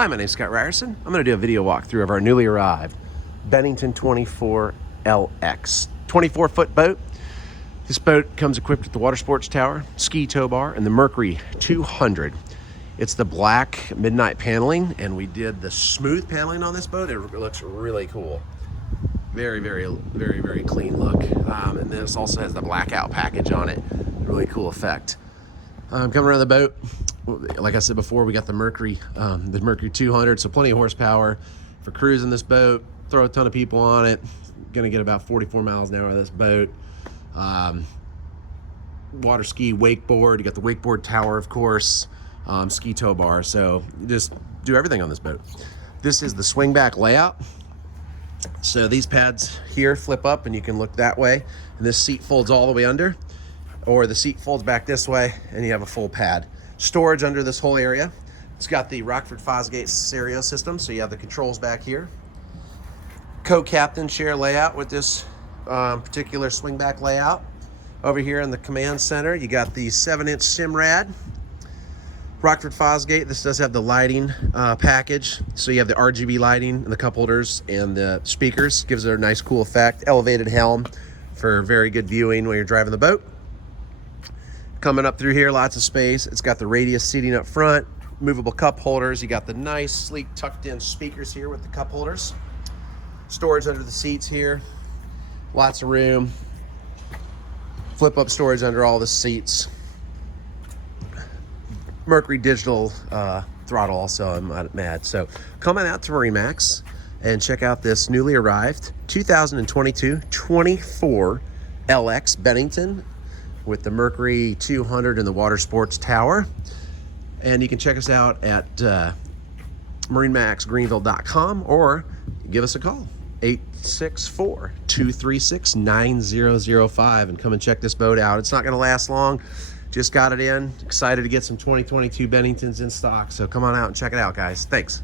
Hi, my name's Scott Ryerson. I'm going to do a video walkthrough of our newly arrived Bennington 24 LX 24-foot boat. This boat comes equipped with the water sports tower, ski tow bar, and the Mercury 200. It's the black midnight paneling, and we did the smooth paneling on this boat. It looks really cool. Very clean look. And this also has the blackout package on it. Really cool effect. Coming around the boat, like I said before, we got the Mercury 200, so plenty of horsepower for cruising this boat. Throw a ton of people on it. Gonna get about 44 miles an hour out of this boat. Water ski, wakeboard. You got the wakeboard tower, of course. Ski tow bar. So just do everything on this boat. This is the swing back layout. So these pads here flip up, and you can look that way. And this seat folds all the way under, or the seat folds back this way, and you have a full pad. Storage under this whole area. It's got the Rockford Fosgate stereo system, so you have the controls back here. Co-captain chair layout with this particular swing back layout. Over here in the command center, you got the 7-inch Simrad. Rockford Fosgate, this does have the lighting package. So you have the RGB lighting and the cup holders and the speakers. Gives it a nice cool effect. Elevated helm for very good viewing when you're driving the boat. Coming up through here, lots of space. It's got the radius seating up front, movable cup holders. You got the nice, sleek, tucked in speakers here with the cup holders. Storage under the seats here. Lots of room. Flip up storage under all the seats. Mercury digital throttle also, I'm mad. So come on out to MarineMax and check out this newly arrived 2022 24 LX Bennington with the Mercury 200 and the water sports tower. And you can check us out at MarineMaxGreenville.com or give us a call, 864-236-9005, and come and check this boat out. It's not going to last long. Just got it in. Excited to get some 2022 Benningtons in stock. So come on out and check it out, guys. Thanks.